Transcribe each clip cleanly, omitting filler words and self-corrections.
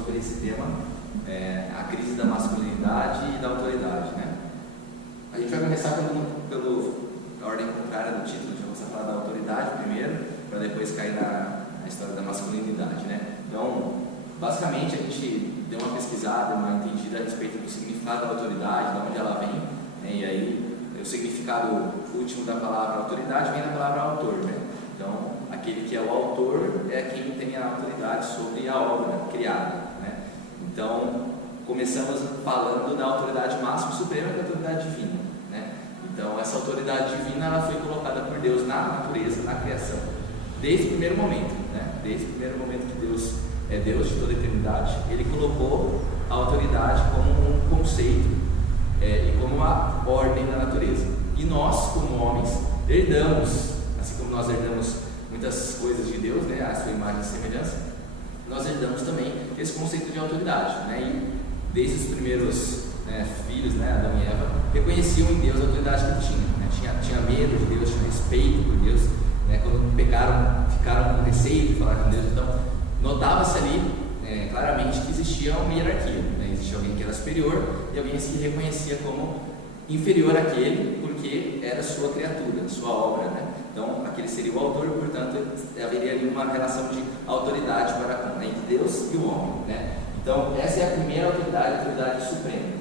sobre esse tema, a crise da masculinidade e da autoridade, né? A gente vai começar pela ordem contrária do título. A gente vai começar a falar da autoridade primeiro, para depois cair na história da masculinidade, né? Então, basicamente, a gente deu uma pesquisada, uma entendida a respeito do significado da autoridade, de onde ela vem, né? E aí, o significado último da palavra autoridade vem da palavra autor, né? Então, aquele que é o autor é quem tem a autoridade sobre a obra criada, né? Então, começamos falando da autoridade máxima e suprema, que é a autoridade divina, né? Então, essa autoridade divina ela foi colocada por Deus na natureza, na criação, desde o primeiro momento, né? Desde o primeiro momento que Deus é Deus de toda a eternidade, Ele colocou a autoridade como um conceito e como uma ordem da natureza. E nós, como homens, herdamos, assim como nós herdamos muitas coisas de Deus, né? A sua imagem e semelhança, nós herdamos também esse conceito de autoridade, né? E desde os primeiros filhos, né, Adão e Eva, reconheciam em Deus a autoridade que tinham, né? Tinha medo de Deus, tinha respeito por Deus, né? Quando pecaram, ficaram com receio de falar com Deus. Então, notava-se ali claramente que existia uma hierarquia, né? Existia alguém que era superior e alguém se reconhecia como inferior àquele, porque era sua criatura, sua obra, né? Então, aquele seria o autor, portanto, haveria ali uma relação de autoridade entre Deus e o homem, né? Então, essa é a primeira autoridade, a autoridade suprema.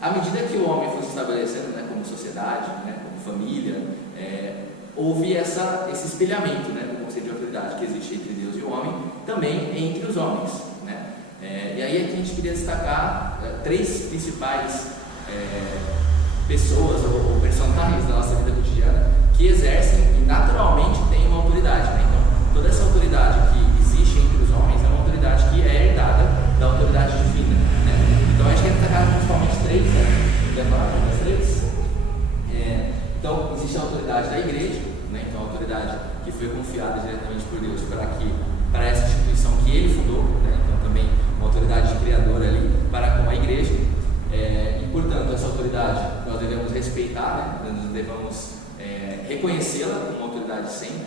À medida que o homem foi se estabelecendo, né, como sociedade, né, como família, houve esse espelhamento, né, do conceito de autoridade que existe entre Deus e o homem, também entre os homens, né? E aí aqui a gente queria destacar três principais pessoas ou personagens da nossa vida cotidiana que exercem e naturalmente têm uma autoridade, né? Então, toda essa autoridade que existe entre os homens é uma autoridade que é herdada da autoridade divina, né? Então, a gente quer destacar principalmente três, né? Quer falar das três? Então, existe a autoridade da igreja, né? Então, a autoridade que foi confiada diretamente por Deus para essa instituição que Ele fundou, né? Então, também uma autoridade criadora ali para com a igreja. E, portanto, essa autoridade nós devemos respeitar, né? Nós devemos reconhecê-la como autoridade sempre.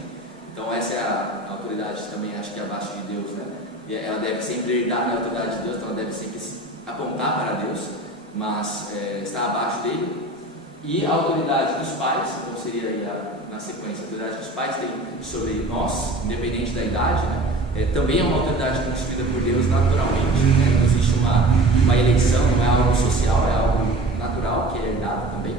Então, essa é a autoridade também, acho que abaixo de Deus, né? E ela deve sempre herdar a autoridade de Deus, então ela deve sempre apontar para Deus, mas está abaixo dele. E a autoridade dos pais, então seria aí na sequência, a autoridade dos pais tem sobre nós, independente da idade, né? Também é uma autoridade constituída por Deus naturalmente, né? Não existe uma eleição, não é algo social, é algo natural, que é herdado também,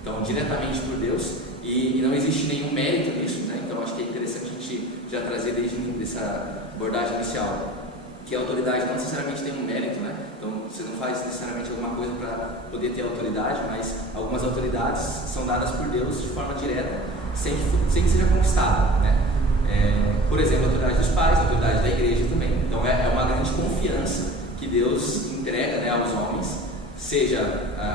então diretamente por Deus, e não existe nenhum mérito nisso, né? Então acho que é interessante a gente já trazer desde essa abordagem inicial, que a autoridade não necessariamente tem um mérito, né? Então você não faz necessariamente alguma coisa para poder ter autoridade, mas algumas autoridades são dadas por Deus de forma direta, sem que seja conquistada, né? Por exemplo, a autoridade dos pais, a autoridade da igreja também. Então é uma grande confiança que Deus entrega, né, aos homens, seja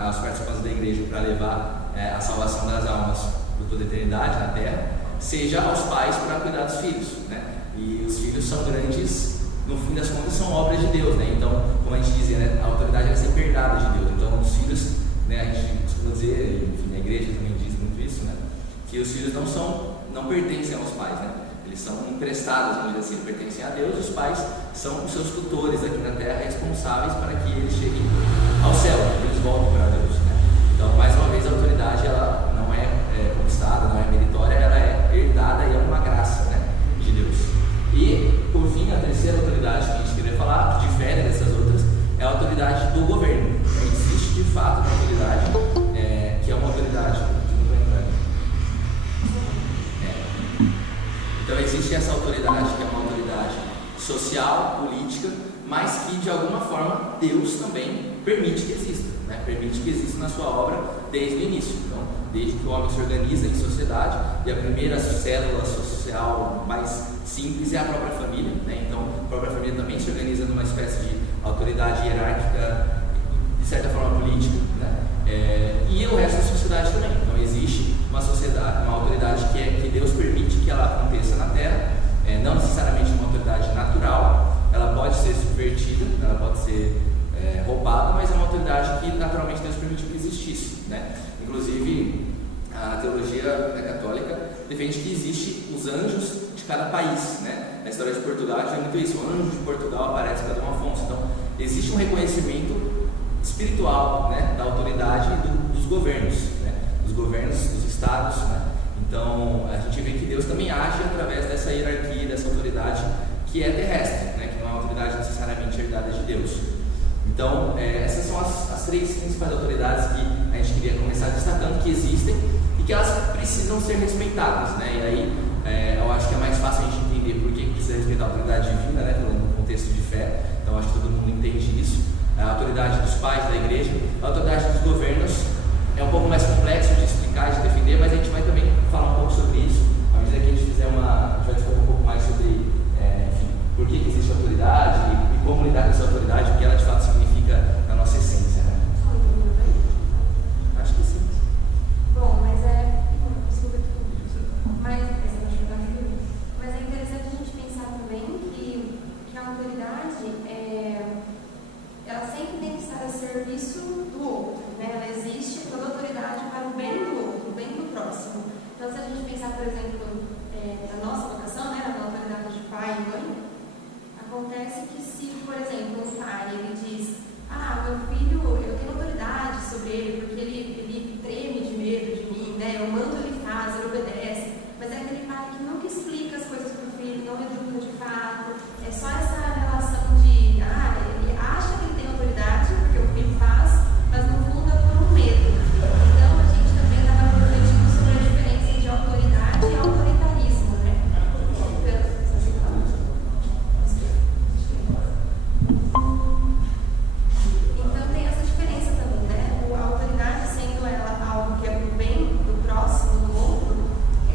aos participantes da igreja para levar a salvação das almas por toda a eternidade na terra, seja aos pais para cuidar dos filhos, né? E os filhos são grandes, no fim das contas, são obras de Deus, né? Então, como a gente dizia, né, a autoridade é sempre herdada de Deus. Então, os filhos, né, a gente costuma dizer, enfim, a igreja também diz muito isso, né, que os filhos não pertencem aos pais, né? Eles são emprestados, vamos dizer assim, pertencem a Deus, e os pais são os seus tutores aqui na terra, responsáveis para que eles cheguem ao céu, que eles voltem para Deus, né? Então, mais uma vez, a autoridade ela não é conquistada, não é meritória, ela é herdada e é uma graça, né, de Deus. E, por fim, a terceira autoridade que a gente queria falar, que difere dessas outras, é a autoridade do governo. Existe, de fato, uma autoridade que é uma autoridade... Então, existe essa autoridade que é uma autoridade social, política, mas que, de alguma forma, Deus também permite que exista, né? Permite que exista na sua obra desde o início. Então, desde que o homem se organiza em sociedade, e a primeira célula social mais simples é a própria família, né? Então, a própria família também se organiza numa espécie de autoridade hierárquica, de certa forma política, né? E o resto da sociedade também. Então, existe uma sociedade, uma autoridade que Deus permite que ela aconteça na Terra, não necessariamente uma autoridade natural, ela pode ser subvertida, ela pode ser roubada, mas é uma autoridade que naturalmente Deus permitiu que existisse, né? Inclusive, a teologia católica defende que existe os anjos de cada país, né? Na história de Portugal, a gente vê muito isso. O anjo de Portugal aparece para Dom Afonso. Então, existe um reconhecimento espiritual, né, da autoridade dos governos, né, dos governos, dos estados, né. Então, a gente vê que Deus também age através dessa hierarquia, dessa autoridade que é terrestre, né, que não é uma autoridade necessariamente herdada de Deus. Então, essas são as três principais autoridades que a gente queria começar destacando, que existem e que elas precisam ser respeitadas, né. E aí, eu acho que é mais fácil a gente entender por que precisa respeitar a autoridade divina, né, falando no contexto de fé. Então, acho que todo mundo entende isso. A autoridade dos pais da igreja, a autoridade dos governos é um pouco mais complexo de explicar, de defender, mas a gente vai também falar um pouco sobre isso. À medida que a gente fizer a gente vai discutir um pouco mais sobre, enfim, por que existe autoridade e como lidar com essa autoridade, o que ela de fato significa na nossa essência, né? Acho que sim. Bom, mas mas é interessante a gente pensar também que a autoridade ela sempre tem que estar a serviço do outro, né? Ela existe toda autoridade para o bem do outro, o bem do próximo. Então, se a gente pensar, por exemplo, na nossa vocação, né, na autoridade de pai e mãe, acontece que se, por exemplo, um pai ele diz: meu filho, eu tenho autoridade sobre ele porque ele treme de medo de mim, né? Eu mando, ele faz, ele obedece. Mas é aquele pai que nunca explica as coisas para o filho, não educa de fato. É só essa relação de ele acha que ele tem autoridade porque o filho faz, mas no fundo é por um medo. Então a gente também estava refletindo sobre a diferença de autoridade e autoritarismo, né? Então tem essa diferença também, né? A autoridade sendo ela algo que é pro bem do próximo, do outro,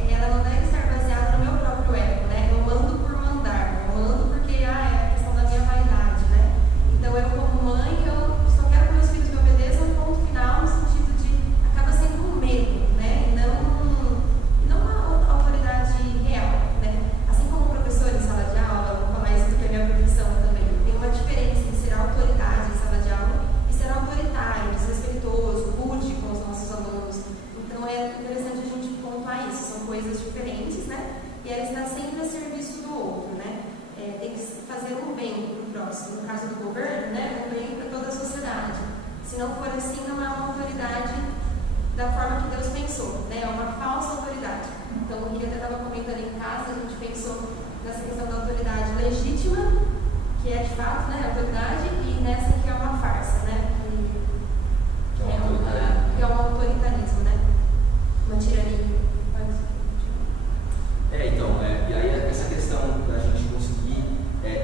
ela não deve estar baseada no meu próprio ego, né? Eu mando por mandar, eu mando porque é a questão da minha vaidade, né? Então eu como mãe, eu só quero que meus filhos me obedeçam, ponto final, no sentido de acaba sendo um medo, né? E não uma autoridade real, né? Assim como professor em sala de aula, vou falar isso porque é a minha profissão também, tem uma diferença em ser autoridade em sala de aula e ser autoritário, desrespeitoso, rude com os nossos alunos. Então é interessante a gente pontuar isso, são coisas diferentes, né? E ela está sempre a serviço do outro, né? Tem que fazer um bem para o próximo. No caso do governo, né? Um bem para toda a sociedade. Se não for assim, não é uma autoridade da forma que Deus pensou, né? É uma falsa autoridade. Então, o que eu até estava comentando em casa, a gente pensou nessa questão da autoridade legítima, que é de fato, né? Autoridade, e nessa que é uma farsa, né? Que é um autoritarismo, né? Uma tirania. E aí essa questão da gente conseguir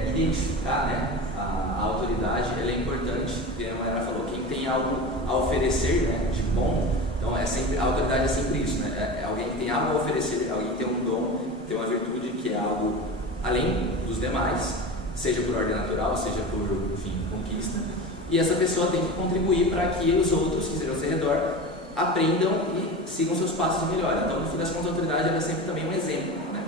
identificar, né, a autoridade, ela é importante, porque a Mayara falou, quem tem algo a oferecer, né, de bom, então a autoridade é sempre isso, né, é alguém que tem algo a oferecer, alguém que tem um dom, tem uma virtude que é algo além dos demais, seja por ordem natural, seja por, enfim, conquista, e essa pessoa tem que contribuir para que os outros que estejam ao seu redor aprendam e sigam seus passos melhor. Então, no fim das contas, a autoridade é sempre também um exemplo, né?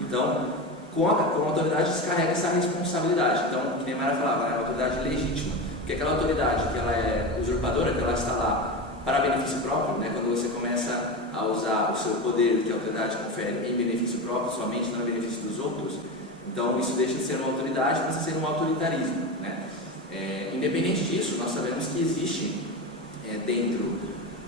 Então, com a autoridade descarrega essa responsabilidade. Então, que nem a Mara falava, né? A autoridade legítima, porque aquela autoridade que ela é usurpadora, que ela está lá para benefício próprio, né? Quando você começa a usar o seu poder que a autoridade confere em benefício próprio somente, não em benefício dos outros, então isso deixa de ser uma autoridade, passa a ser um autoritarismo, né? Independente disso, nós sabemos que existe dentro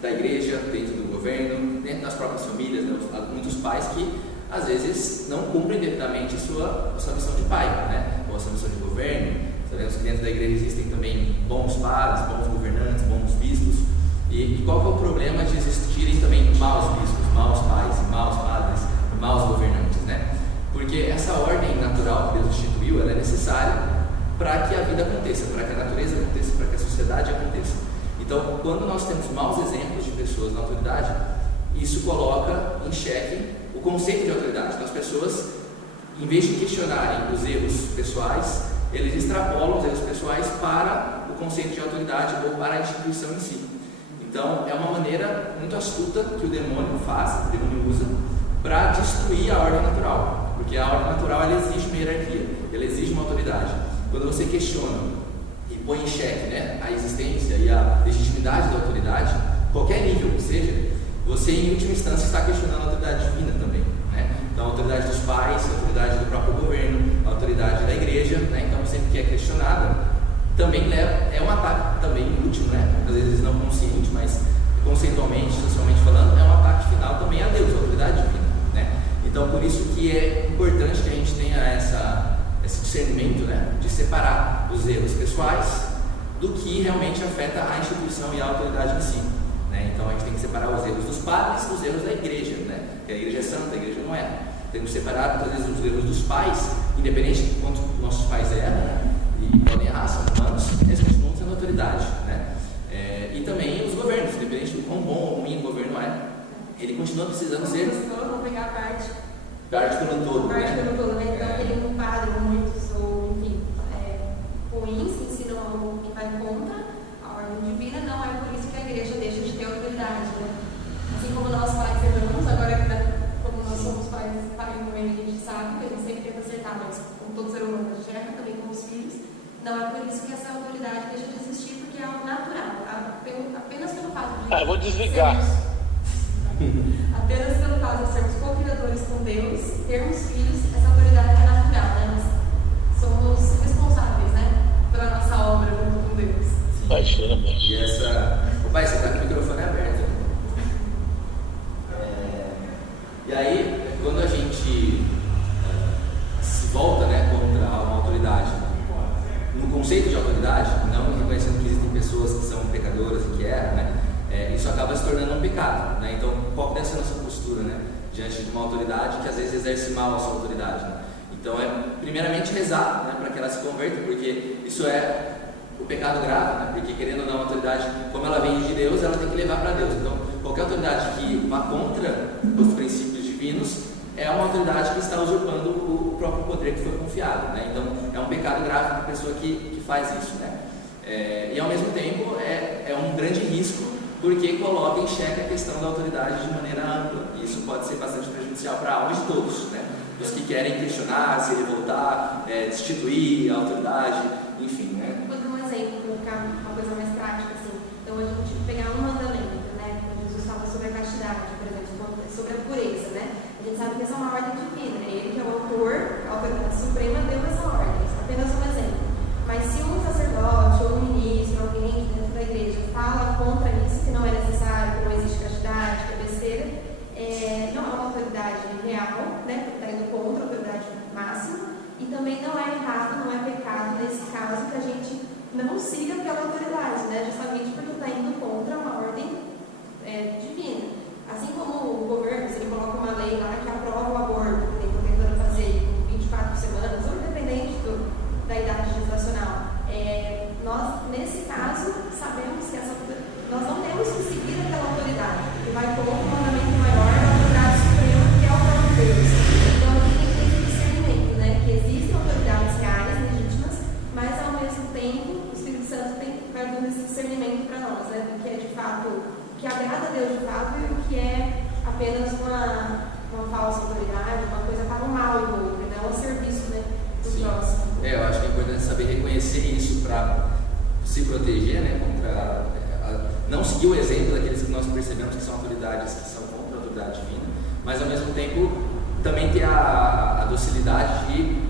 da igreja, dentro do governo, dentro das próprias famílias, né, muitos pais que às vezes não cumprem devidamente a sua missão de pai, né, ou a sua missão de governo. Sabemos que dentro da igreja existem também bons padres, bons governantes, bons bispos, e qual que é o problema de existirem também maus bispos, maus pais, maus padres, maus governantes, né? Porque essa ordem natural que Deus instituiu, ela é necessária para que a vida aconteça, para que a natureza aconteça, para que a sociedade aconteça. Então, quando nós temos maus exemplos de pessoas na autoridade, isso coloca em xeque o conceito de autoridade. Então, as pessoas, em vez de questionarem os erros pessoais, eles extrapolam os erros pessoais para o conceito de autoridade ou para a instituição em si. Então, é uma maneira muito astuta que o demônio faz, o demônio usa, para destruir a ordem natural. Porque a ordem natural, ela exige uma hierarquia, ela exige uma autoridade. Quando você questiona e põe em xeque, né, a existência e a legitimidade da autoridade, qualquer nível que seja, você em última instância está questionando a autoridade divina também, né? Então, a autoridade dos pais, a autoridade do próprio governo, a autoridade da igreja, né? Então, sempre que é questionada, também é um ataque também inútil, né? Às vezes não consciente, mas conceitualmente, socialmente falando, é um ataque final também a Deus, a autoridade divina, né? Então, por isso que é importante que a gente tenha esse discernimento, né? De separar os erros pessoais do que realmente afeta a instituição e a autoridade em si, né? Então, a gente tem que separar os erros dos padres dos erros da igreja, né? Porque a igreja é santa, a igreja não é. Temos que separar, às vezes, os erros dos pais, independente de quanto nossos pais erram, né? E podem errar, são humanos, eles continuam sendo autoridade, né? E também os governos, independente do quão bom ou ruim o governo é, ele continua precisando ser... Vamos pegar parte pelo todo, parte né? pelo todo, né? Então, aquele um padre, muitos, ou enfim, ruins, que ensinam algo que vai contra a ordem divina, não é por isso que a igreja deixa de ter autoridade, né? Assim como nós pais erramos, agora, como nós somos pais e mãe, a gente sabe que a gente sempre tenta acertar, mas como todo ser humano, a gente erra também com os filhos. Não é por isso que essa autoridade deixa de existir, porque é algo natural. Apenas pelo fato de eu vou desligar. Apenas pelo fato de sermos co-criadores com Deus, termos filhos, essa autoridade é natural, né? Nós somos responsáveis, né? Pela nossa obra junto com Deus. E essa... Pai, você está com o microfone aberto. E aí, quando a gente se volta, né, contra uma autoridade, no conceito de autoridade, não reconhecendo que existem pessoas que são pecadoras e que erram, né, isso acaba se tornando um pecado, né? Então, qual deve ser a nossa postura, né, diante de uma autoridade que às vezes exerce mal a sua autoridade, né? Então, primeiramente rezar, né, para que ela se converta, porque isso é o pecado grave, né? Porque querendo ou não, a autoridade, como ela vem de Deus, ela tem que levar para Deus. Então, qualquer autoridade que vá contra os princípios divinos é uma autoridade que está usurpando o próprio poder que foi confiado, né? Então, é um pecado grave para a pessoa que faz isso, né? E ao mesmo tempo é um grande risco, porque coloca em xeque a questão da autoridade de maneira ampla, e isso pode ser bastante prejudicial para a alma de todos, né? Dos que querem questionar, se revoltar, destituir a autoridade, enfim, né? Vou dar um exemplo para ficar uma coisa mais prática, assim. Então, a gente pegar um mandamento, né? Quando Jesus fala sobre a castidade, por exemplo, sobre a pureza, né? A gente sabe que essa é uma ordem divina, ele que é o autor, a autoridade suprema, deu essa ordem, apenas um exemplo. Mas se um sacerdote ou um ministro, alguém dentro da igreja fala contra isso, que não é necessário, que não existe castidade, que é besteira, não é uma autoridade real, né? Porque está indo contra a autoridade máxima, e também não é errado, não é pecado nesse caso que a gente não siga aquela autoridade, né? Justamente porque está indo contra uma ordem divina. Assim como o governo, se ele coloca uma lei lá que aprova o aborto, que estão tentando fazer com 24 semanas, ou independente da idade gestacional, nós, nesse caso, sabemos que nós não temos que seguir aquela autoridade, que vai contra o mandamento maior da autoridade suprema, que é o próprio Deus. Então, a gente tem que ter esse discernimento, né? Que existem autoridades reais, legítimas, mas, ao mesmo tempo, o Espírito Santo vai dando esse discernimento para nós, né? Do que é, de fato, que agrada a Deus de fato e o que é apenas uma falsa autoridade, uma coisa para o mal do outro, né? Um serviço, né, do próximo. Eu acho que é importante saber reconhecer isso para se proteger, né, contra não seguir o exemplo daqueles que nós percebemos que são autoridades que são contra a autoridade divina, mas ao mesmo tempo também ter a docilidade de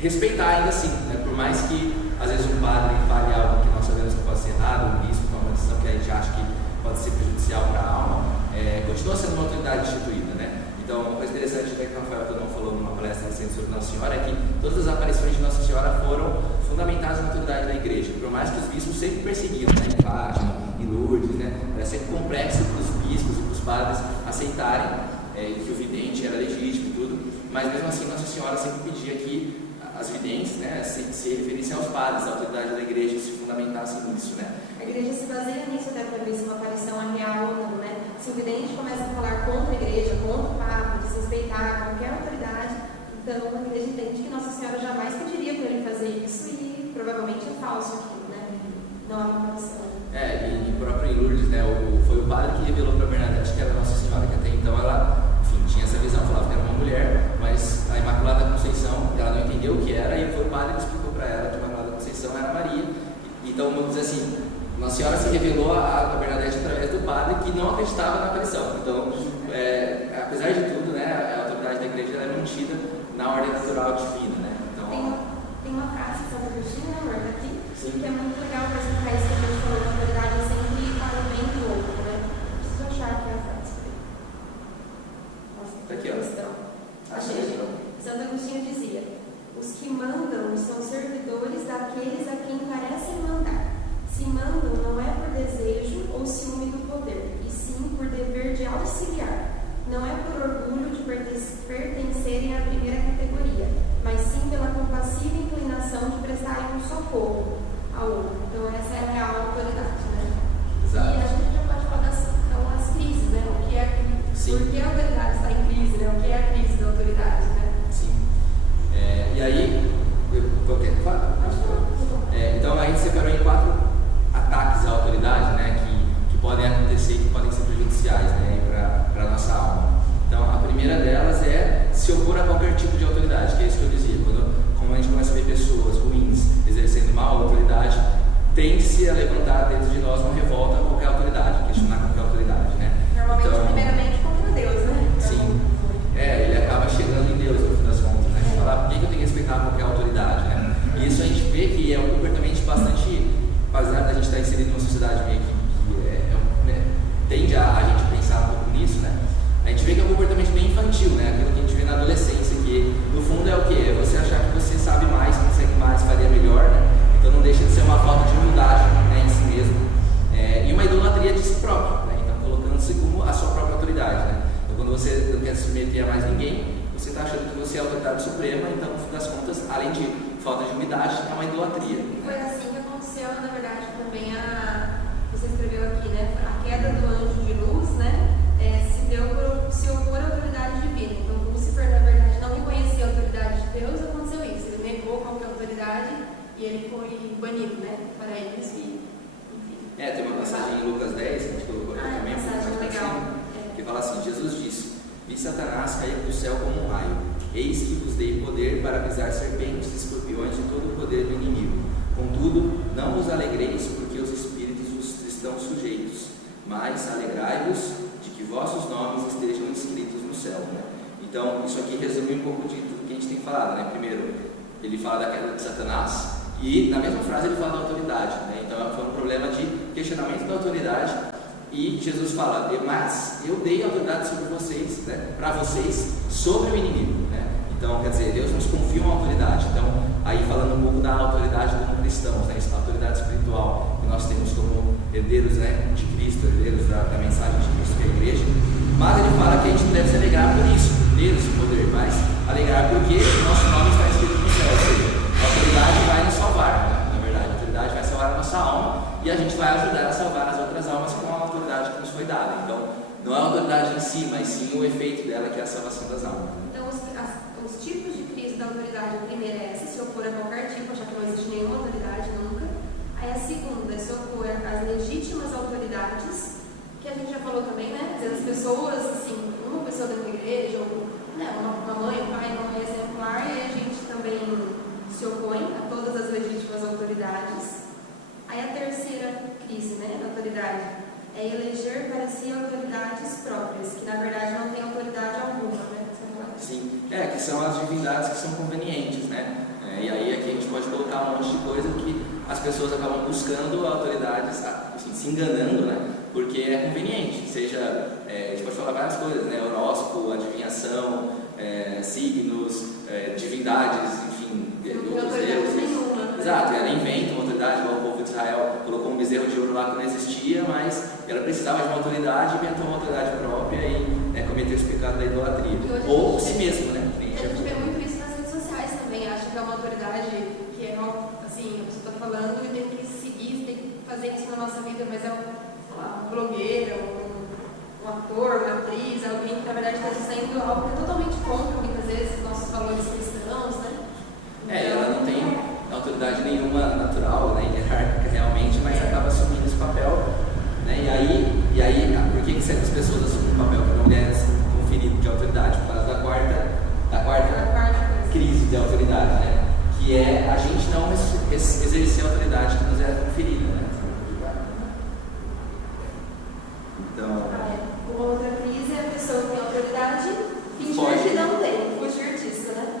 respeitar ainda assim, né? Por mais que às vezes um padre fale algo que nós sabemos que pode ser errado, um bispo toma uma decisão que a gente acha que pode ser prejudicial para a alma, continua sendo uma autoridade instituída, né? Então, uma coisa interessante que o Rafael Tonão falou numa palestra recente sobre Nossa Senhora é que todas as aparições de Nossa Senhora foram fundamentadas na autoridade da igreja, por mais que os bispos sempre perseguiam, né? Em Fátima, em Lourdes, né? Era sempre complexo para os bispos e para os padres aceitarem que o vidente era legítimo e tudo, mas mesmo assim Nossa Senhora sempre pedia que as videntes, né, se referissem aos padres, a autoridade da igreja se fundamentasse nisso, né? A igreja se baseia nisso até para ver se uma aparição é real ou não, né? Se o vidente começa a falar contra a igreja, contra o Papa, desrespeitar qualquer autoridade, então a igreja entende que Nossa Senhora jamais pediria para ele fazer isso e provavelmente é falso aquilo, né? Não é uma aparição. E próprio em Lourdes, né, foi o padre que revelou para Bernadette que era Nossa Senhora, que até então ela, enfim, tinha essa visão, falava que era uma mulher, mas a Imaculada Conceição, ela não entendeu o que era, e foi o padre que explicou para ela que a Imaculada Conceição era Maria. Então, vamos dizer assim, Nossa Senhora se revelou a Bernadette através do padre que não acreditava na aparição. Então, apesar de tudo, né, a autoridade na ordem natural divina, né? Então, tem uma frase que Santo Agostinho, né, amor, aqui, sim. que é muito legal para explicar isso que a gente falou, que a autoridade é sempre para o bem do outro, né? Preciso achar aqui a frase. Nossa, Tá aqui, ó. Achei. Santo Agostinho dizia: os que mandam são servidores daqueles a quem parecem mandar. Se mandam não é por desejo ou ciúme do poder, e sim por dever de auxiliar. Não é por orgulho de pertencerem à primeira categoria, mas sim pela compassiva inclinação de prestarem um socorro ao outro. Então essa é a real autoridade, né? Exato. E a gente já pode falar das crises, né? O que é a crise? Sim. Por que a autoridade está em crise, né? O que é a crise da autoridade, né? Sim. E aí, qualquer falar? Então a gente separou em 4 ataques à autoridade, né? Que podem acontecer e que podem ser prejudiciais, né? Para a nossa alma. Então a primeira delas é se opor a qualquer tipo de autoridade, que é isso que eu dizia. Como a gente começa a ver pessoas ruins exercendo mal a autoridade, tem-se a levantar dentro de nós uma revolta a qualquer autoridade, questionar qualquer autoridade, né? Normalmente, então, primeiramente contra Deus, né? Sim. Ele acaba chegando em Deus, no fim das contas, né? A gente fala, por que eu tenho que respeitar qualquer autoridade, né? E isso a gente vê que é um comportamento bastante, apesar da gente estar inserido numa sociedade meio que tende a gente pensar um pouco nisso, né? A gente vê que é um comportamento bem infantil, né? Aquilo que a gente vê na adolescência, que no fundo é o quê? É você achar que você sabe mais, consegue mais, faria melhor, né? Então não deixa de ser uma falta de humildade, né, em si mesmo. E uma idolatria de si próprio, né? Então colocando-se como a sua própria autoridade, né? Então quando você não quer se submeter a mais ninguém, você está achando que você é a autoridade suprema, então no fim das contas, além de falta de humildade, é uma idolatria. Foi assim que aconteceu, na verdade, também você escreveu aqui, né? A queda do anjo de luz, né? Se opor à autoridade divina. Então, Lúcifer, na verdade, não reconhecia a autoridade de Deus, aconteceu isso. Ele negou qualquer autoridade e ele foi banido, né? Para eles e, enfim. Tem uma passagem em Lucas 10, que a gente colocou aqui também, passagem legal. Que fala assim: Jesus disse: vi Satanás cair do céu como um raio. Eis que vos dei poder para pisar serpentes, escorpiões e todo o poder do inimigo. Contudo, não vos alegreis porque os espíritos vos estão sujeitos, mas alegrai-vos de que vossos nomes estejam escritos no céu, né? Então, isso aqui resume um pouco de tudo que a gente tem falado, né? Primeiro, ele fala da queda de Satanás e, na mesma frase, ele fala da autoridade, né? Então, foi um problema de questionamento da autoridade e Jesus fala: mas eu dei autoridade sobre vocês, né? Para vocês, sobre o inimigo, né? Então, quer dizer, Deus nos confia uma autoridade. Então, aí falando um pouco da autoridade como cristãos, né? A autoridade espiritual que nós temos como herdeiros, né, de Cristo, herdeiros da mensagem de Cristo, que é a igreja. Mas ele fala que a gente não deve se alegrar por isso, nesse poder, mas alegrar porque o nosso nome está escrito no céu. Ou seja, a autoridade vai nos salvar, né? Na verdade, a autoridade vai salvar a nossa alma e a gente vai ajudar a salvar as outras almas com a autoridade que nos foi dada. Então, não é a autoridade em si, mas sim o efeito dela, que é a salvação das almas. Então, os tipos de crise da autoridade, a primeira é essa, se opor a qualquer tipo, achar que não existe nenhuma autoridade nunca. Aí a segunda é se opor às legítimas autoridades, que a gente já falou também, né? Quer dizer, as pessoas, assim, uma pessoa dentro da igreja, ou né, uma mãe, um pai, não é exemplar, e a gente também se opõe a todas as legítimas autoridades. Aí a terceira crise, né, da autoridade, é eleger para si autoridades próprias, que na verdade não tem autoridade alguma, né? Sim, que são as divindades que são convenientes, né? E aí aqui a gente pode colocar um monte de coisa que as pessoas acabam buscando autoridades, assim, se enganando, né? Porque é conveniente, seja, a gente pode falar várias coisas, né? Horóscopo, adivinhação, signos, divindades, enfim, outros deuses. Exato, ela inventa uma autoridade, igual o povo de Israel colocou um bezerro de ouro lá que não existia, mas ela precisava de uma autoridade, inventou uma autoridade própria e cometeu esse pecado da idolatria. Ou si mesmo, né? A gente vê muito isso nas redes sociais também, acha que é uma autoridade que é, assim, a pessoa está falando e tem que seguir, tem que fazer isso na nossa vida, mas é uma blogueira, um ator, uma atriz, alguém que na verdade está sendo algo que é totalmente contra muitas vezes os nossos valores cristãos, né? Ela não tem autoridade nenhuma natural, né, hierárquica realmente, mas acaba assumindo esse papel, né? E aí por que certas pessoas assumem o papel que não lhe é conferido de autoridade? Por causa da quarta crise de autoridade, né? Que é a gente não exercer a autoridade que nos é conferida, né? Então, uma outra crise é a pessoa que tem autoridade fingir que não tem, fugir disso, né?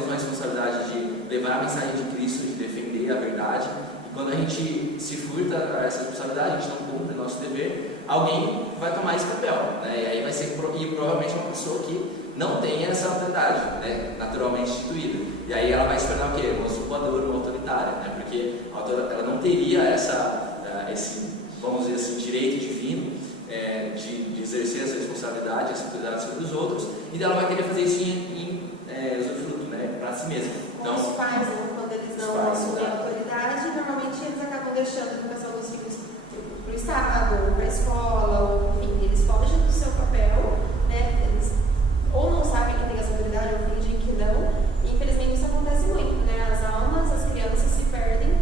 temos uma responsabilidade de levar a mensagem de Cristo, de defender a verdade. E quando a gente se furta a essa responsabilidade, a gente não cumpre o nosso dever, alguém vai tomar esse papel, né? E aí vai ser provavelmente uma pessoa que não tem essa autoridade, né, naturalmente instituída. E aí ela vai se tornar o quê? Uma usurpadora, uma autoritária, né? Porque ela não teria esse, vamos dizer assim, direito divino de exercer essa responsabilidade, essa autoridade sobre os outros, e ela vai querer fazer isso em usufruto, né, para si mesma. Então, os pais, quando eles não assumem a autoridade, normalmente eles acabam deixando a educação dos filhos para o Estado, ou para a escola, ou, enfim, eles fogem do seu papel, né? Eles ou não sabem que tem essa autoridade, ou fingem que não. E, infelizmente, isso acontece muito, né? As almas, as crianças se perdem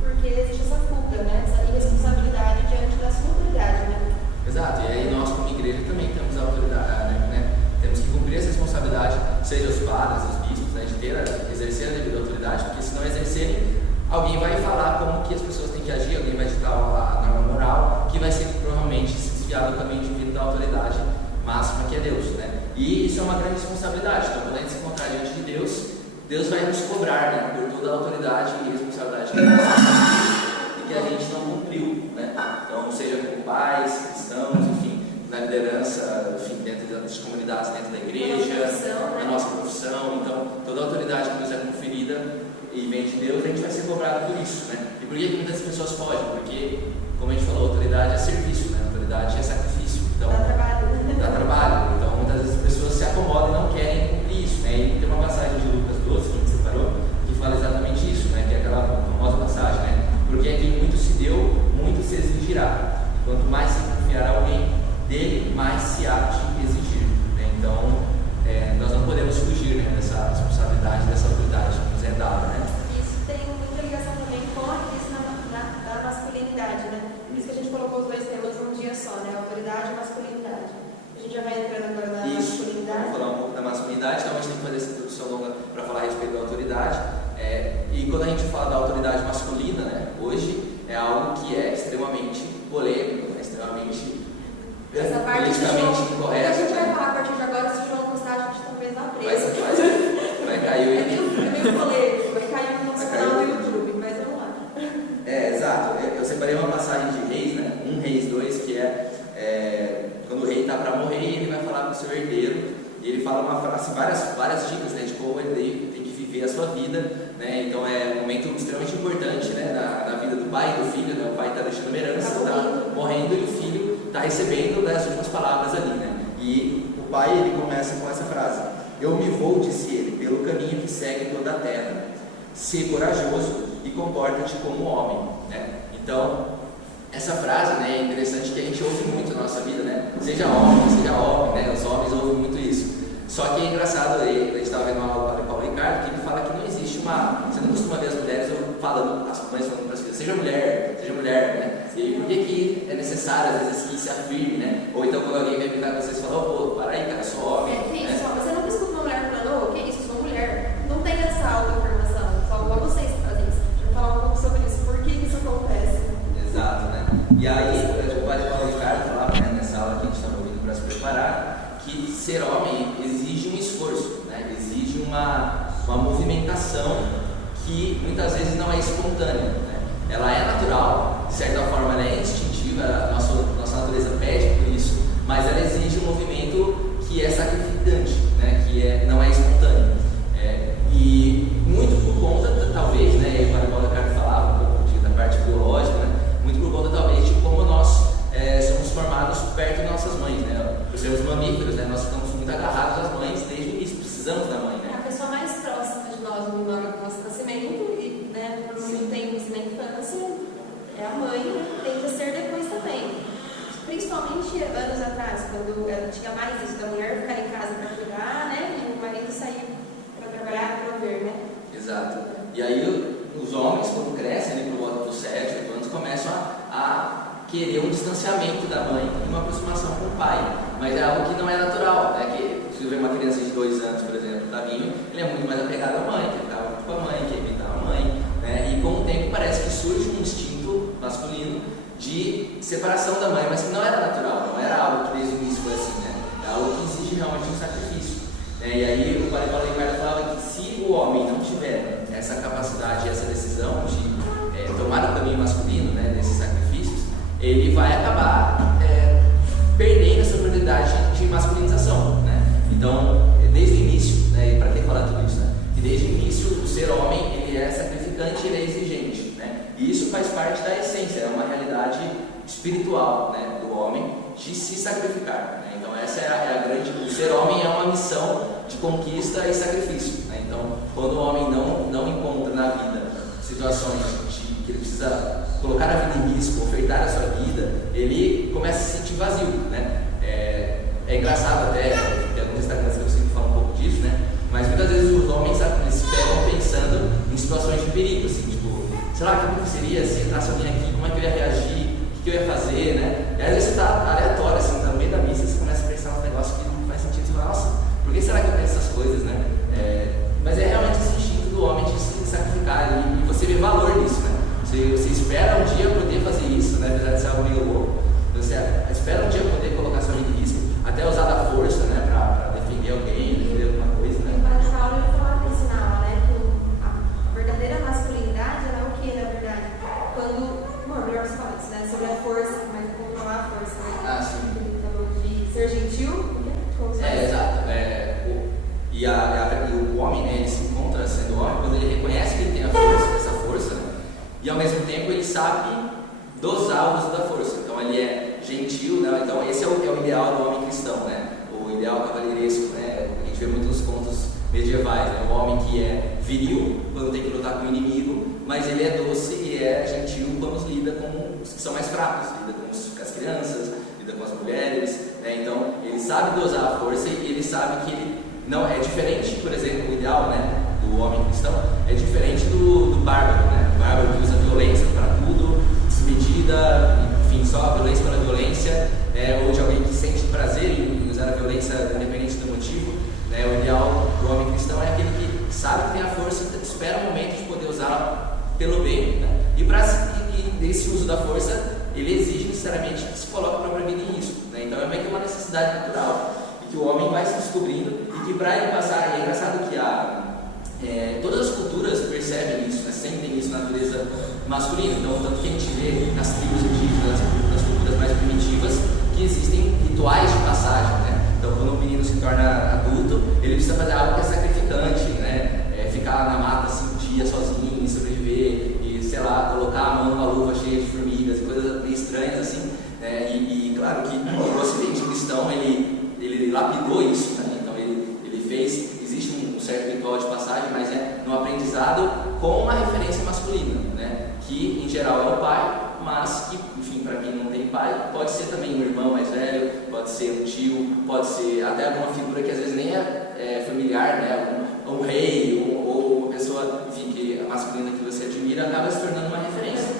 porque existe essa fuga, né? Essa irresponsabilidade diante da sua autoridade, né? Exato, e aí nós como igreja também temos a autoridade, né? Temos que cumprir essa responsabilidade, seja os padres, os bispos, né? De exercer a devida autoridade, porque se não exercerem, alguém vai falar como que as pessoas têm que agir, alguém vai ditar a norma moral, que vai ser provavelmente se desviar do caminho divino da autoridade máxima que é Deus, né? E isso é uma grande responsabilidade. Então, quando a gente se encontrar diante de Deus, Deus vai nos cobrar, né, por toda a autoridade e responsabilidade que nós temos e que a gente não cumpriu, né? Então, seja com pais, cristãos, enfim, na liderança, enfim, dentro das comunidades, dentro da igreja, na nossa profissão. Então, toda a autoridade que nos é conferida e vem de Deus, a gente vai ser cobrado por isso, né? E por que muitas pessoas fogem? Porque, como a gente falou, autoridade é serviço, né? Autoridade é sacrifício. Então, dá trabalho. Dá trabalho. Então, muitas vezes as pessoas se acomodam e não querem cumprir isso, né? E tem uma passagem de Lucas 12, que a gente separou, que fala exatamente isso, né? Que é aquela famosa passagem, né? Porque de muito se deu, muito se exigirá. Quanto mais se confiar a alguém, dele mais se há de exigir, né? Então, nós não podemos fugir, né, dessa responsabilidade, dessa autoridade que nos é dada, né? Isso tem muita ligação também com a questão da masculinidade, né? Por isso que a gente colocou os dois temas num dia só, né? Autoridade e masculinidade. A gente já vai entrando agora na masculinidade. Vamos falar um pouco da masculinidade, então a gente tem que fazer essa introdução longa para falar a respeito da autoridade. E quando a gente fala da autoridade masculina, né, hoje é algo que é extremamente polêmico, né, extremamente politicamente incorreto. A gente vai falar a partir de agora, se o João gostar, a gente talvez vá preso. Vai cair o É meio polêmico, vai cair no nosso canal do YouTube, mas vamos lá. Exato. Eu separei uma passagem de Reis, né? 1 Reis 2, que quando o rei está para morrer, ele vai falar com o seu herdeiro, e ele fala uma frase, várias dicas, né, de como ele tem que viver a sua vida, né? Então é um momento extremamente importante, né, na vida do pai e do filho, né? O pai está deixando uma herança, está morrendo, e o filho está recebendo, né, as últimas palavras ali, né? E o pai, ele começa com essa frase: eu me vou, disse ele, pelo caminho que segue toda a terra. Ser corajoso e comporta-te como homem, né? Então, essa frase, né, é interessante, que a gente ouve muito na nossa vida, né? Seja homem, né? Os homens ouvem muito isso. Só que é engraçado, a gente estava vendo uma aula do Paulo Ricardo, que ele fala que não existe você não costuma ver as mulheres falando, as mães falando para as filhas, seja mulher, né? E por que é necessário, às vezes, que se afirme, né? Ou então, quando alguém vem brincar com vocês, fala: pô, para aí, cara, sou homem. Que né? isso, você não escuta uma mulher falando: que isso, sou mulher. Não tem essa autoafirmação, só igual vocês que fazem isso. A gente vai falar um pouco sobre isso, por que isso acontece. Exato, né? E aí, o padre Paulo Ricardo falava, né, nessa aula que a gente estava ouvindo para se preparar, que ser homem exige um esforço, né? Exige uma movimentação que muitas vezes não é espontânea, né? Ela é natural, de certa forma ela é instintiva, a nossa natureza pede por isso, mas ela exige um movimento que é sacrificante, né? Que não é espontâneo. E muito por conta, talvez, né, e o padre Paulo Ricardo falava um pouco da parte biológica, né? Muito por conta, talvez, de como nós somos formados perto de nossas mães, né? Por sermos mamíferos, né? Nós ficamos muito agarrados às mães desde o início, precisamos da mãe, né? A pessoa mais próxima de nós no nosso nascimento, e, né, por muito tempo na infância, é a mãe, tem que ser depois também. Principalmente anos atrás, quando tinha mais isso da mulher ficar em casa para cuidar, né? E o marido sair para trabalhar, para prover, né? Exato. E aí os homens, quando crescem ali por volta dos 7, 8 anos, começam a querer um distanciamento da mãe e uma aproximação com o pai. Mas é algo que não é natural, né? Que se você vê uma criança de 2 anos, por exemplo, o Tavinho, ele é muito mais apegado à mãe, que ele estava com a mãe, que evitava a mãe, né? E com o tempo parece que surge um instinto masculino de separação da mãe, mas que não era natural, não era algo que desde o início foi assim, né? É algo que exige realmente um sacrifício, né? E aí o padre Paulo Ricardo falava que se o ele vai acabar perdendo essa oportunidade de masculinização, né? Então, desde o início, né, e para que falar tudo isso, né? E desde o início, o ser homem, ele é sacrificante, ele é exigente, né? E isso faz parte da essência, é uma realidade espiritual, né, do homem de se sacrificar, né? Então essa é a grande... O ser homem é uma missão de conquista e sacrifício, né? Então, quando o homem não encontra na vida situações que ele precisa colocar a vida em risco, ofertar a sua vida, ele começa a se sentir vazio, né? É engraçado até, tem alguns Instagrams que eu sempre falo um pouco disso, né? Mas muitas vezes os homens, eles se pegam pensando em situações de perigo, assim, tipo, sei lá, como que seria se entrasse alguém aqui, como é que eu ia reagir, o que eu ia fazer, né? E às vezes você está aleatório, assim, no meio da missa, você começa a pensar um negócio que não faz sentido, você fala, nossa, por que será que eu penso essas coisas, né? Mas é realmente esse instinto do homem de se sacrificar, e você vê valor nisso, né? Você espera um dia poder fazer isso, né? Apesar de ser algo meio louco, você espera um dia poder colocar sua vida em risco, até usar da força, né? Pra defender alguém, defender alguma coisa, né? E o Padre Paulo ele falava nesse sinal, né? Que a verdadeira masculinidade era o que, na verdade? Quando, bom, melhor você falar isso, né? Sobre a força, mas controlar a força, né? Ah, sim. Ele falou de ser gentil, exato. E o homem, né, ele se encontra sendo homem quando ele reconhece que ele tem a força, essa força, né? E ao mesmo tempo ele sabe dosar o uso da força. Então ele é gentil, né? Então esse é o ideal do homem cristão, né? O ideal cavalheiresco, né? A gente vê muito nos contos medievais, né? O homem que é viril quando tem que lutar com o inimigo, mas ele é doce e é gentil quando lida com os que são mais fracos, lida com as crianças, lida com as mulheres, né? Então ele sabe dosar a força e ele sabe que ele não é diferente, por exemplo, o ideal, né, do homem cristão é diferente do bárbaro, né? O bárbaro que usa violência para tudo, desmedida, enfim, só a violência pela violência, ou de alguém que sente prazer em usar a violência independente do motivo, né? O ideal do homem cristão é aquele que sabe que tem a força, espera o momento de poder usá-la pelo bem, né? E esse uso da força, ele exige necessariamente que se coloque a própria vida em risco, né? Então é meio que uma necessidade natural, e que o homem vai se descobrindo, e que para ele passar, e é engraçado que todas as culturas percebem isso, né? Sentem isso na natureza masculina. Então, tanto que a gente vê nas tribos indígenas, nas culturas mais primitivas, que existem rituais de passagem, né? Então, quando o menino se torna adulto, ele precisa fazer algo que é sacrificante, né? Ficar na mata 5 dias sozinho e sobreviver, e sei lá, colocar a mão numa luva cheia de formigas e coisas meio estranhas assim, né? E claro que o Ocidente cristão ele lapidou isso, né? Então ele fez, existe um certo ritual de passagem, mas é no aprendizado com uma referência masculina, né? Que em geral é o pai, mas que, enfim, para quem não tem pai, pode ser também um irmão mais velho, pode ser um tio, pode ser até alguma figura que às vezes nem é familiar, né? Um rei ou uma pessoa, enfim, que a masculina que você admira acaba se tornando uma referência. Ele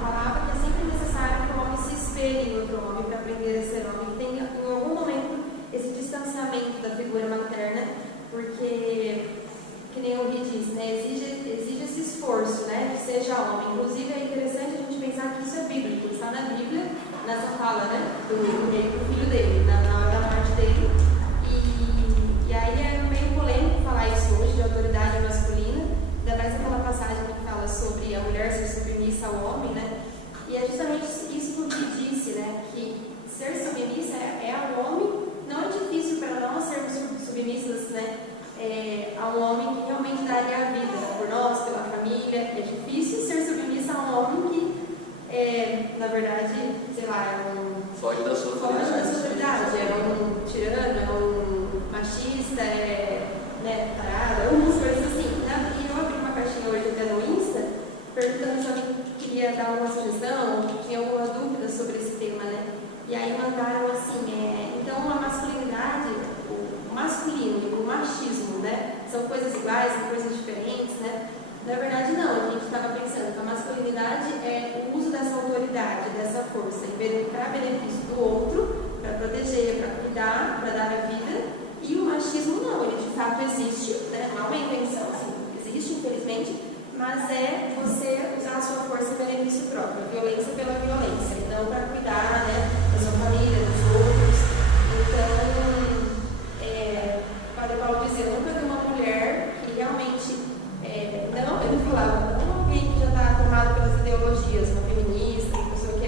falava que é sempre necessário que o homem se espelhe em outro homem para aprender a ser homem, que tenha em algum momento esse distanciamento da figura materna, porque, que nem o Gui disse, né, exige esse esforço, né, que seja homem. Inclusive é interessante a gente pensar que isso é bíblico, está na Bíblia, nessa fala, né, do rei pro filho dele, na hora da morte dele. E aí é meio polêmico falar isso hoje de autoridade masculina, ainda mais aquela passagem que fala sobre a mulher ser submissa ao homem, né? E é justamente isso que o Gui disse, né? Que ser submissa é ao homem, não é difícil para nós sermos submissas, né? A um homem que realmente daria a vida por nós, pela família. É difícil ser submissa a um homem que, na verdade, sei lá, foge da sua autoridade, é um tirano, é um machista, né, tarado, algumas coisas assim. Né? E eu abri uma caixinha hoje até no Insta, perguntando se alguém queria dar uma sugestão, ou tinha alguma dúvida sobre esse tema, né? E aí mandaram assim, então a masculinidade, o masculino e o machismo, né? São coisas iguais, são coisas diferentes, né? Na verdade não, a gente estava pensando que a masculinidade é o uso dessa autoridade, dessa força, para benefício do outro, para proteger, para cuidar, para dar a vida. E o machismo não, ele de fato existe, né? Não é uma invenção, assim, existe infelizmente, mas é você usar a sua força em benefício próprio, violência pela violência, e não para cuidar, né, da sua família, dos outros. Então, o Padre Paulo dizia, nunca vi uma mulher que realmente, ele falava, não alguém que já está tomado pelas ideologias, uma feminista, uma pessoa que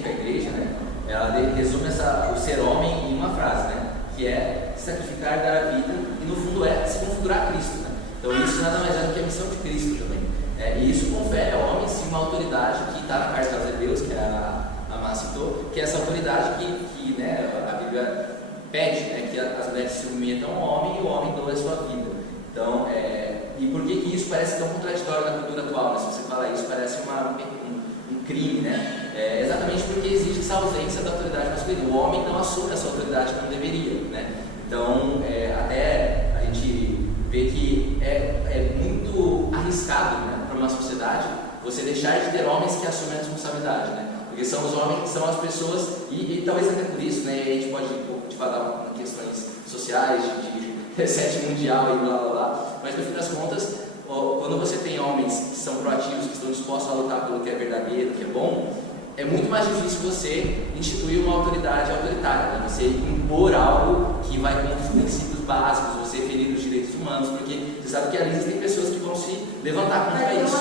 que a igreja, né, ela resume o ser homem em uma frase, né, que é sacrificar, dar a vida, e no fundo é se configurar a Cristo, né? Então isso nada mais é do que a missão de Cristo também. E isso confere ao homem sim uma autoridade que está na carta aos Hebreus, que a Má citou, que é essa autoridade que né, a Bíblia pede, né, que as mulheres se submetam ao homem e o homem doa a sua vida. Então, e por que isso parece tão contraditório na cultura atual? Né? Se você falar isso, parece um crime, né? Exatamente porque existe essa ausência da autoridade masculina. O homem não assume essa autoridade como deveria, né? Então, até a gente vê que é muito arriscado, né, para uma sociedade você deixar de ter homens que assumem a responsabilidade, né? Porque são os homens que são as pessoas, e talvez até por isso, né, a gente pode falar em questões sociais, de reset mundial e blá blá blá, mas no fim das contas, quando você tem homens que são proativos, que estão dispostos a lutar pelo que é verdadeiro, que é bom, é muito mais difícil você instituir uma autoridade autoritária, né? Você impor algo que vai contra os princípios básicos, você ferir os direitos humanos, porque você sabe que ali existem pessoas que vão se levantar contra isso.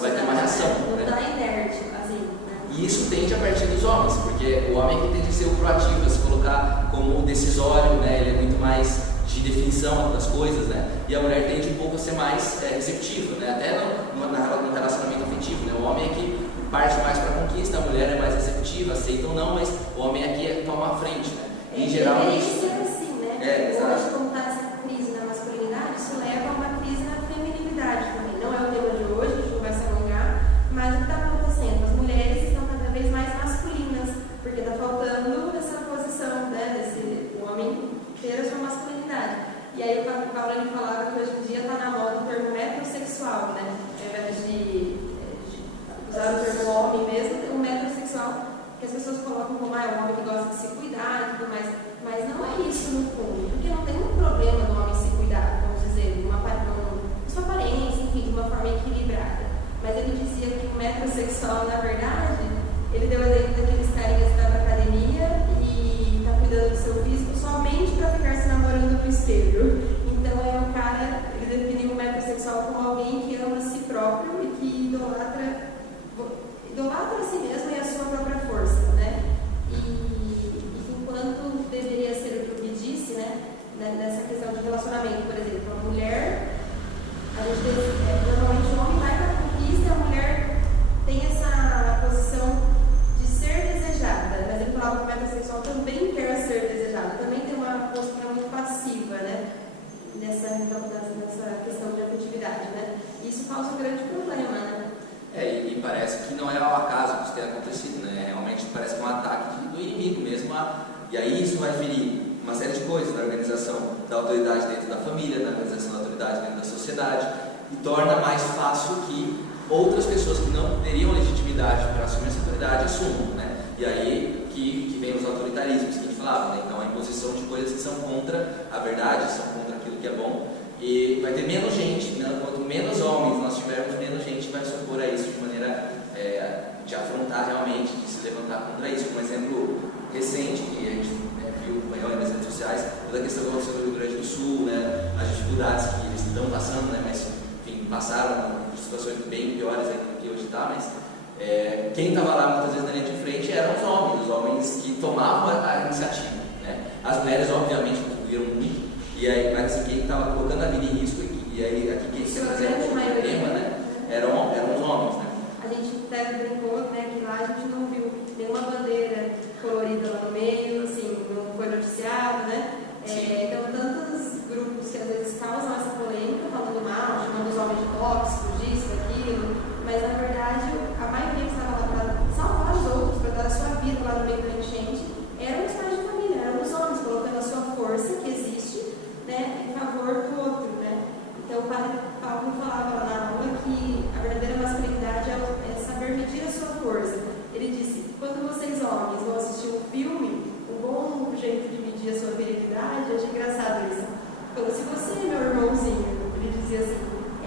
Vai ter uma reação. Não dá inerte, assim, né? E isso tende a partir dos homens, porque o homem é que tem que ser o proativo, a se colocar como decisório, né? Ele é muito mais de definição das coisas, né? E a mulher tende um pouco a ser mais receptiva, né? Até no relacionamento afetivo, né? O homem é que parte mais para a conquista, a mulher é mais receptiva, aceita ou não, mas o homem é que toma a frente, né? Em geral, isso é assim, né? Exato. Hoje, como está essa crise na masculinidade, isso leva a uma crise na feminilidade também. Não é o tema de hoje, a gente não vai se alongar, mas o que está acontecendo? As mulheres estão cada vez mais masculinas, porque está faltando essa posição, né? O homem ter a sua masculinidade. E aí o Paulo ele falava que hoje em dia está na moda o termo metrosexual, né? Ao invés de usar o termo homem mesmo, o metrosexual, que as pessoas colocam como um homem que gosta de se cuidar e tudo mais, mas não é isso no fundo, porque não tem um problema do homem se cuidar, vamos dizer, de sua aparência, enfim, de uma forma equilibrada. Mas ele dizia que o metrosexual, na verdade, ele deu exemplo daqueles carinhas que vai pra academia e tá cuidando do seu físico somente para ficar se namorando no espelho. Então o cara, ele definiu o metrosexual como alguém que ama a si próprio e que idolatra a si mesmo e a sua própria força, né? E enquanto deveria ser o que o Gui disse, né? Nessa questão de relacionamento, por exemplo, a mulher, a gente normalmente o homem vai para a conquista e a mulher tem essa posição de ser desejada, mas ele falava que o metrosexual também quer ser desejado, também tem uma postura muito passiva, né? Nessa questão de afetividade, né? E isso causa um grande problema, né? E parece que não é ao acaso que isso tenha acontecido, né? Realmente parece que é um ataque do inimigo mesmo, e aí isso vai ferir uma série de coisas na organização da autoridade dentro da família, na organização da autoridade dentro da sociedade, e torna mais fácil que outras pessoas que não teriam legitimidade para assumir essa autoridade assumam, né? E aí que vem os autoritarismos que a gente falava, né? Então a imposição de coisas que são contra a verdade, são contra aquilo que é bom. E vai ter menos gente, né? Quanto menos homens nós tivermos, menos gente vai se opor a isso de maneira de afrontar realmente, de se levantar contra isso. Um exemplo recente que a gente viu nas redes sociais, toda a questão que aconteceu no Rio Grande do Sul, né? As dificuldades que eles estão passando, né? Mas enfim, passaram por situações bem piores do que hoje está, mas quem estava lá muitas vezes na linha de frente eram os homens que tomavam a iniciativa, né? As mulheres obviamente contribuíram muito. E aí, mas assim, quem estava colocando a vida em risco e aí aqui quem se fazia o tema, né? Eram os homens, né? A gente até brincou, né, que lá a gente não viu nenhuma bandeira colorida lá no meio, assim, não foi noticiado, né? Então, tantos grupos que às vezes causam essa polêmica, falando mal, chamando os homens de tóxicos, disso, daquilo, mas na verdade a maioria que estava lá para salvar os outros, para dar a sua vida lá no meio da enchente, eram os pais de família, eram os homens, colocando a sua força que existe, né, em favor do outro, né? Então o padre Paulo falava lá na aula que a verdadeira masculinidade é saber medir a sua força. Ele disse, quando vocês homens vão assistir um filme, um bom jeito de medir a sua virilidade, eu achei engraçado isso. Então, se você, meu irmãozinho, ele dizia assim,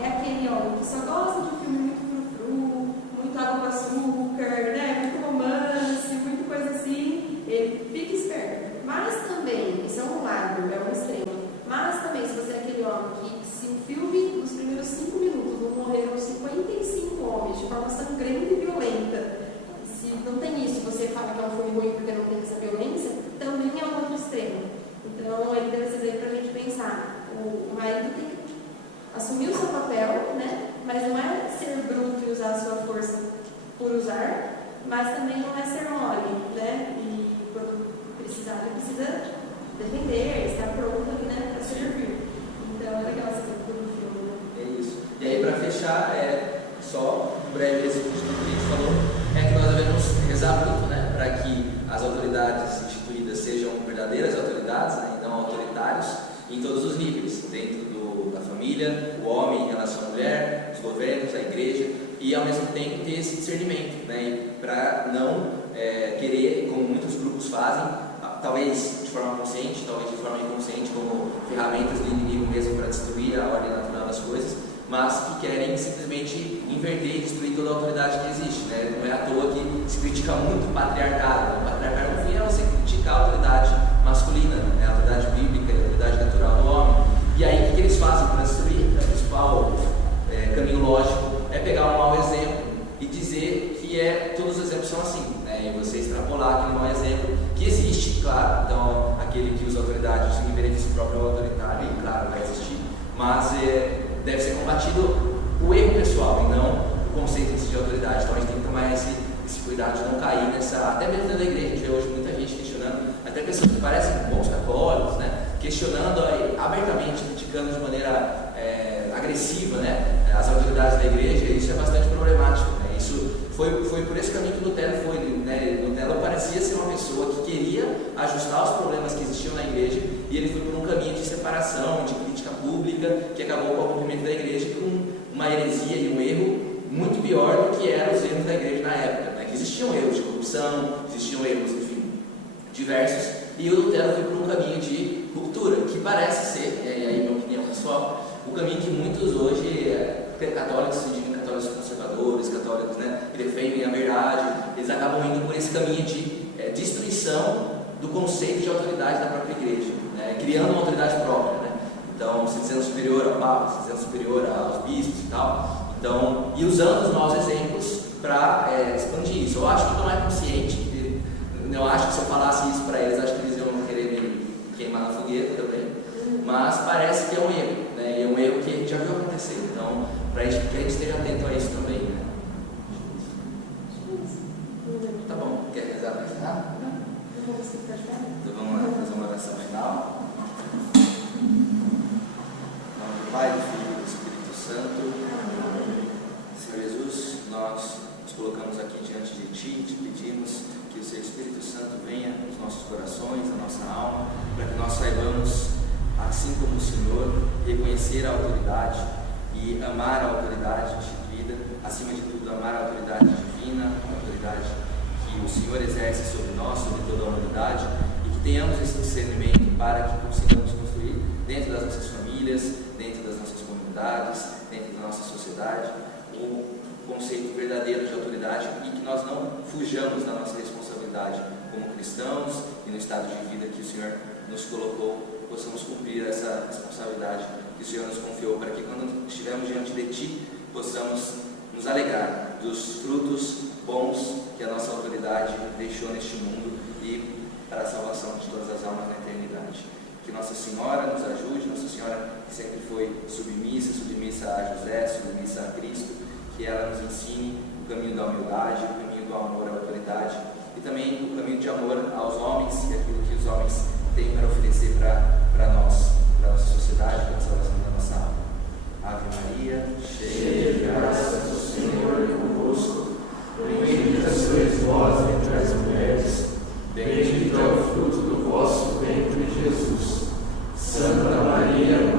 é aquele homem que só gosta de um filme muito frufru, muito água com açúcar, né, muito romance, muita coisa assim, ele fica esperto. Mas também, isso é um lado, é um extremo. Mas também, se você é aquele homem que, se um filme, nos primeiros 5 minutos, não morreram 55 homens de forma sangrenta e violenta, se não tem isso, você é um filme ruim porque não tem essa violência, também é um outro extremo. Então, ele deve ser para a gente pensar. O marido tem que assumir o seu papel, né? Mas não é ser bruto e usar a sua força por usar, mas também não é ser mole, né? E quando precisar, ele precisa defender, estar pronto, né, para servir. Então, é legal essa coisa do filme, né? É isso. E aí, para fechar, só um breve exemplo do que a gente falou, é que nós devemos rezar muito, né, para que as autoridades instituídas sejam verdadeiras autoridades, né, e não autoritários, em todos os níveis, dentro da família, o homem em relação à mulher, os governos, a igreja, e ao mesmo tempo ter esse discernimento, né, para não querer, como muitos grupos fazem, talvez de forma consciente, talvez de forma inconsciente, como ferramentas do inimigo mesmo para destruir a ordem natural das coisas, mas que querem simplesmente inverter e destruir toda a autoridade que existe, né? Não é à toa que se critica muito o patriarcado. O patriarcado, no fim, é você criticar a autoridade masculina, né? A autoridade bíblica, a autoridade natural do homem. E aí, o que eles fazem para destruir? O principal caminho lógico é pegar um mau exemplo e dizer que todos os exemplos são assim, né? E você extrapolar aquele mau exemplo que existe, claro. Então, aquele que usa autoridade em benefício próprio é autoritário, e claro, vai existir, mas deve ser combatido o erro pessoal e não o conceito de autoridade. Então a gente tem que tomar esse cuidado de não cair nessa, até mesmo dentro da igreja. A gente vê hoje muita gente questionando, até pessoas que parecem bons católicos, né, questionando abertamente, criticando de maneira agressiva, né, as autoridades da igreja, e isso é bastante problemático, né? Isso foi por esse caminho que Lutero foi, né? Lutero parecia ser uma pessoa que queria ajustar os problemas que existiam na igreja, e ele foi por um caminho de separação, de crítica pública, que acabou com o rompimento da igreja com uma heresia e um erro muito pior do que eram os erros da igreja na época, né? Que existiam erros de corrupção, existiam erros, enfim, diversos, e o Lutero foi por um caminho de ruptura, que parece ser, e aí minha opinião pessoal, o caminho que muitos hoje, católicos se dizem católicos conservadores, católicos, né, que defendem a verdade, eles acabam indo por esse caminho de destruição do conceito de autoridade da própria igreja, né, criando uma autoridade própria, né? Então, se dizendo superior ao Papa, se dizendo superior aos bispos e tal, então, e usando os maus exemplos para expandir isso. Eu acho que não é consciente, eu acho que se eu falasse isso para eles, acho que eles iam querer me queimar na fogueira também, mas parece que é um erro, né? E é um erro que a gente já viu acontecer, então, para que a gente esteja atento a isso também, né? Tá bom, quer rezar para encerrar? Então vamos lá, fazer uma oração final. Em nome do Pai, do Filho e do Espírito Santo. Senhor Jesus, nós nos colocamos aqui diante de Ti e te pedimos que o Seu Espírito Santo venha nos nossos corações, na nossa alma, para que nós saibamos, assim como o Senhor, reconhecer a autoridade e amar a autoridade instituída, acima de tudo amar a autoridade divina, a autoridade que o Senhor exerce sobre nós, sobre toda a humanidade, e que tenhamos esse discernimento para que consigamos construir dentro das nossas famílias, dentro das nossas comunidades, dentro da nossa sociedade, o conceito verdadeiro de autoridade, e que nós não fujamos da nossa responsabilidade como cristãos e no estado de vida que o Senhor nos colocou, possamos cumprir essa responsabilidade que o Senhor nos confiou, para que quando estivermos diante de Ti, possamos nos alegrar dos frutos bons que a nossa autoridade deixou neste mundo e para a salvação de todas as almas na eternidade. Que Nossa Senhora nos ajude, Nossa Senhora que sempre foi submissa a José, submissa a Cristo, que ela nos ensine o caminho da humildade, o caminho do amor à autoridade e também o caminho de amor aos homens e aquilo que os homens têm para oferecer para nós, para a nossa sociedade, para a salvação da nossa alma. Ave Maria, cheia de graça, o Senhor é convosco. Bendita sois vós entre as mulheres, bendito é o fruto do vosso ventre, Jesus. Santa Maria,